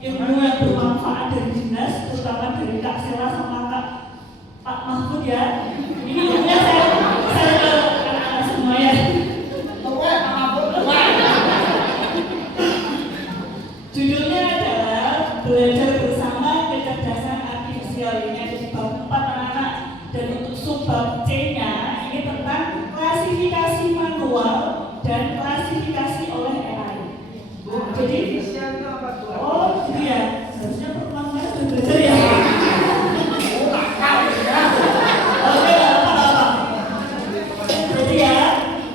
ilmu yang bermanfaat dari dinas, terutama dari Kak Sela sama Pak Mahfud ya. Ini ilmunya saya ke anak-anak semua ya. Judulnya adalah belajar bersama kecerdasan artifisial. Ini ada di bab 4 anak-anak, dan untuk subbab C-nya ini tentang klasifikasi manual dan klasifikasi oleh AI. Jadi oh gitu ya, harusnya pertemuannya sudah belajar ya. Oke, apa-apa. Jadi ya,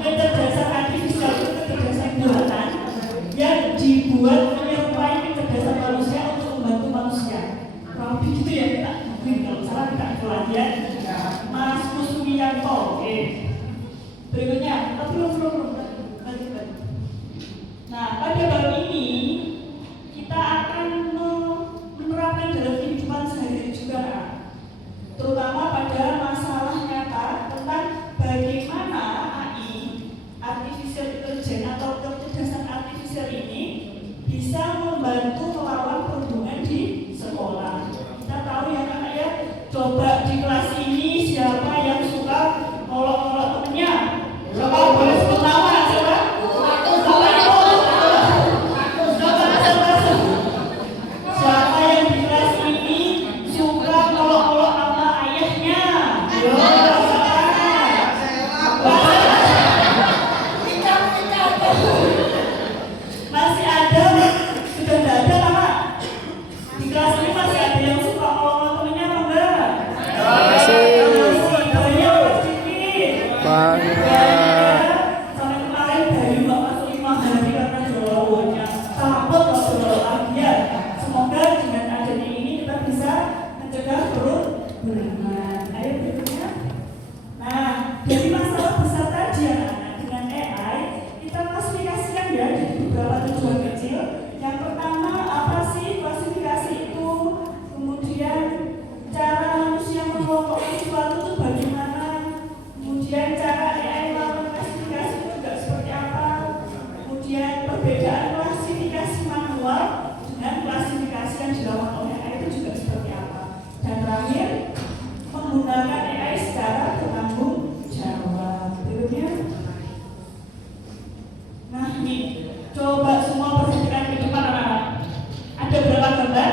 kecerdasan artifisial itu kecerdasan buatan yang dibuat menyerupai kecerdasan manusia untuk membantu manusia. Kurang lebih gitu ya, kita mungkin kalau salah kita keluar ya. Mas Kusmiyanto. Oke. Berikutnya, belum. Nah, pada bab ini kita akan menerapkan dalam kehidupan sehari-hari juga, terutama pada masalah nyata tentang bagaimana AI, artificial intelligence atau kecerdasan artifisial ini bisa membantu melawan perundungan di sekolah. Kita tahu ya anak ya, coba di kelas ini siapa yang suka ngolok-ngolok temennya? Coba boleh sebut nama, coba. Siapa yang di kelas ini suka ngolok-ngolok sama ayahnya? Masih ada, sudah tidak ada Pak? Di kelas ini masih ada yang suka ngolok-ngolok temennya apa enggak? Masih banyak sedikit. Sampai kemarin dari Mbak masuk 5 hari karena jawabannya takut kalau lagi ya. Semoga dengan adanya ini kita bisa mencegah perundungan. Ayo berikutnya. Nah, dari masalah besar tadi anak-anak dengan AI, kita klasifikasikan ya jadi beberapa tujuan kecil. Yang pertama, apa sih klasifikasi itu? Kemudian cara manusia mengelompokkan sesuatu itu bagaimana? Kemudian cara AI melakukan klasifikasi itu juga seperti apa? Kemudian perbedaan klasifikasi manual dengan klasifikasi yang dilakukan oleh AI itu juga seperti apa? Dan terakhir, menggunakan AI secara bertanggung jawab. Berikutnya. Nah ini, coba semua perhatikan ke depan anak-anak. Ada berapa gambar?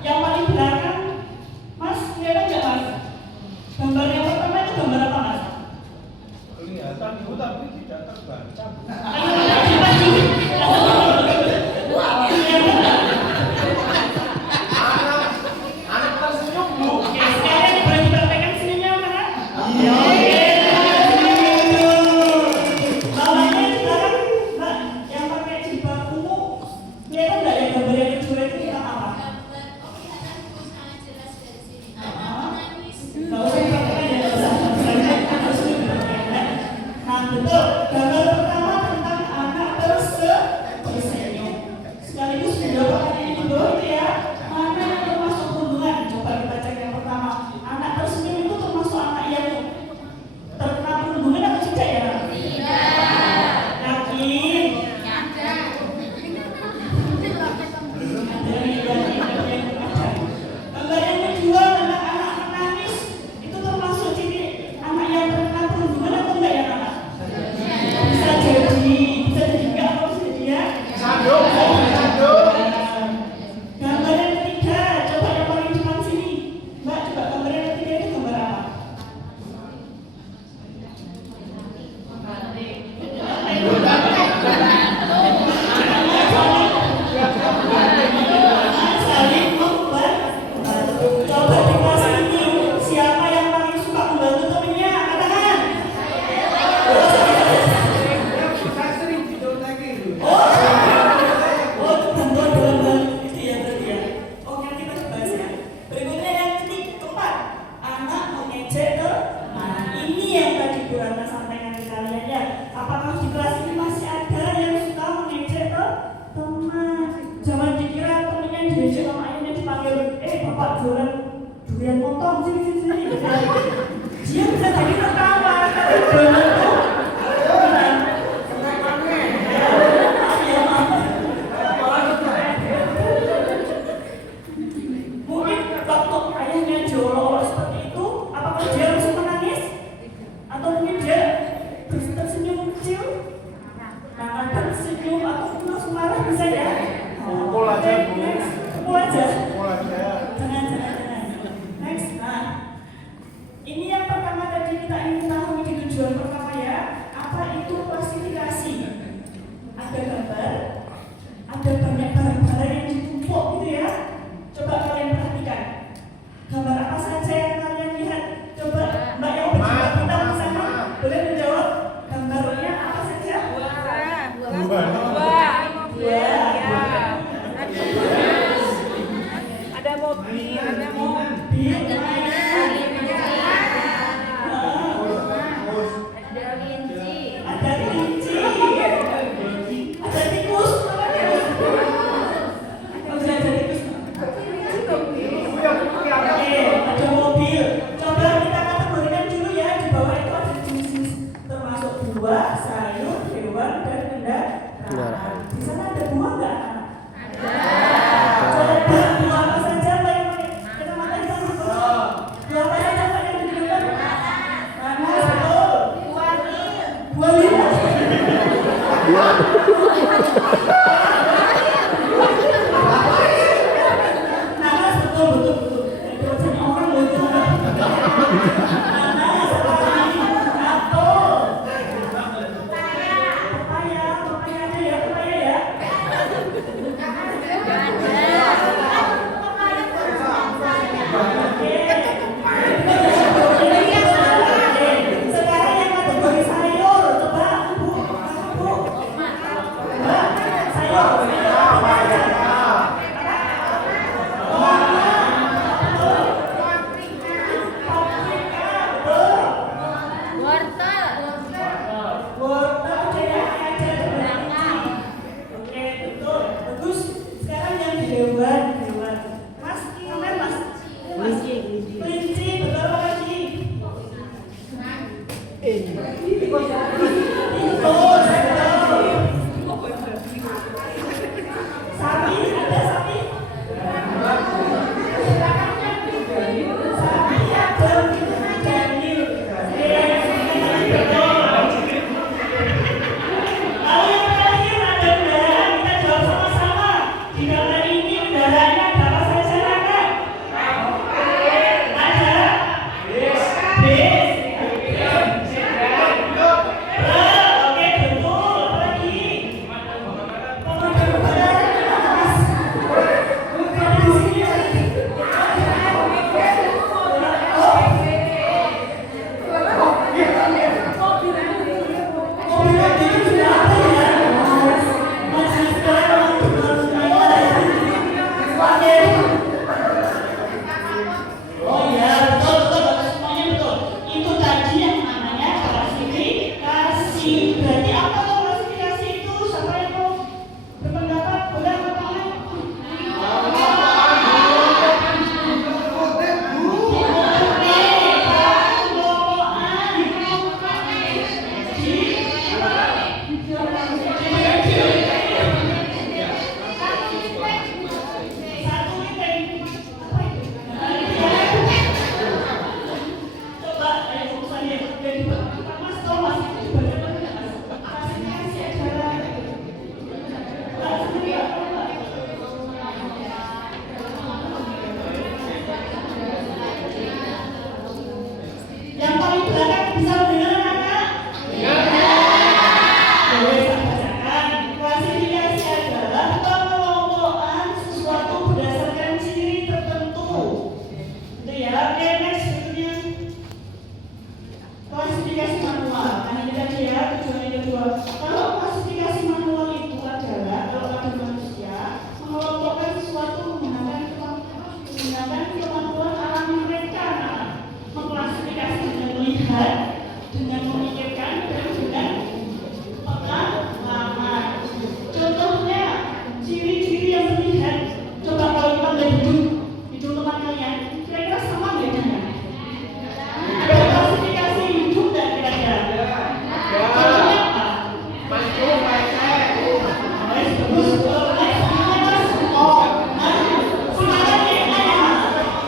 Yang paling belakang, Mas, kelihatan nggak Mas? Gambar yang pertama itu gambar apa Mas? Kelihatan itu tapi tidak terbaca. Anak tersenyum Bu. Oke, sekarang boleh dipraktekkan senyumnya mana? Iya. Bawahnya di belakang, Mbak, yang pakai jilbab ungu, kelihatan nggak ya gambar yang kedua itu tentang apa? Nggak usah dipraktekkan ya, nggak usah. Nah betul, gambar pertama tentang anak tersenyum. Sekaligus video pertanyaan ini dulu itu ya, mana yang termasuk perundungan? Coba kita cek yang pertama. Anak tersenyum itu termasuk anak yang terkena perundungan atau tidak ya? Tidak. Yakin? Ada yang ada. Gambar yang kedua tentang anak menangis, itu termasuk ciri anak yang terkena perundungan atau enggak ya anak? Bisa jadi enggak atau bisa jadi ya? Sandung. Gambar yang ketiga, coba yang paling depan sini, Mbak, coba gambar yang ketiga itu gambar apa? Saling membantu. Coba di kelas ini, siapa yang paling suka membantu temennya? Katakan. Saya sering video lagi itu. Oh, bantuan dalam hal itu ya berarti ya. Oke, kita bahas ya. Berikutnya yang keempat, anak mengejek teman. Ini yang tadi Bu Rana sampaikan ke kalian ya. Apakah di kelas ini masih ada yang suka mengejek teman? Jangan dikira temennya diejek sama ayahnya dipanggil, bapak jualan durian potong sini. Dia bisa jadi tertawa karena jualan tuh. melihat dengan memikirkan dan dengan pengalaman. Contohnya, ciri-ciri yang terlihat. Coba kalau kita lihat hidung teman kalian, kira-kira sama nggak dengan? Ada klasifikasi hidung nggak kira-kira? Contohnya apa?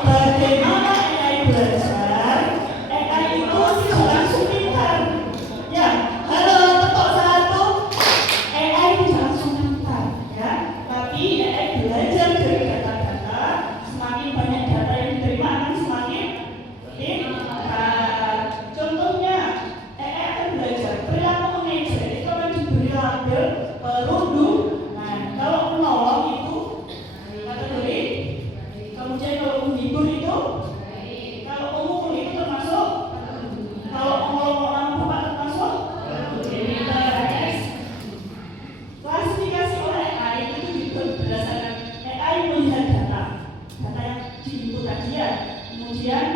Bagaimana AI belajar? AI itu tidak langsung pintar. Ya, halo, tepuk satu. AI tidak langsung pintar, ya. Tapi AI belajar dari data-data. Semakin banyak data yang diterima akan semakin pintar. Contohnya, AI akan belajar perilaku mengeja. Itu akan diberi label perundungan. Kalau menolong itu kategori. Kemudian kalau menghibur itu, kalau memukul itu termasuk, kalau ngomong orang bapak termasuk. Klasifikasi oleh AI itu dibuat berdasarkan AI melihat data yang diinput tadi ya. Kemudian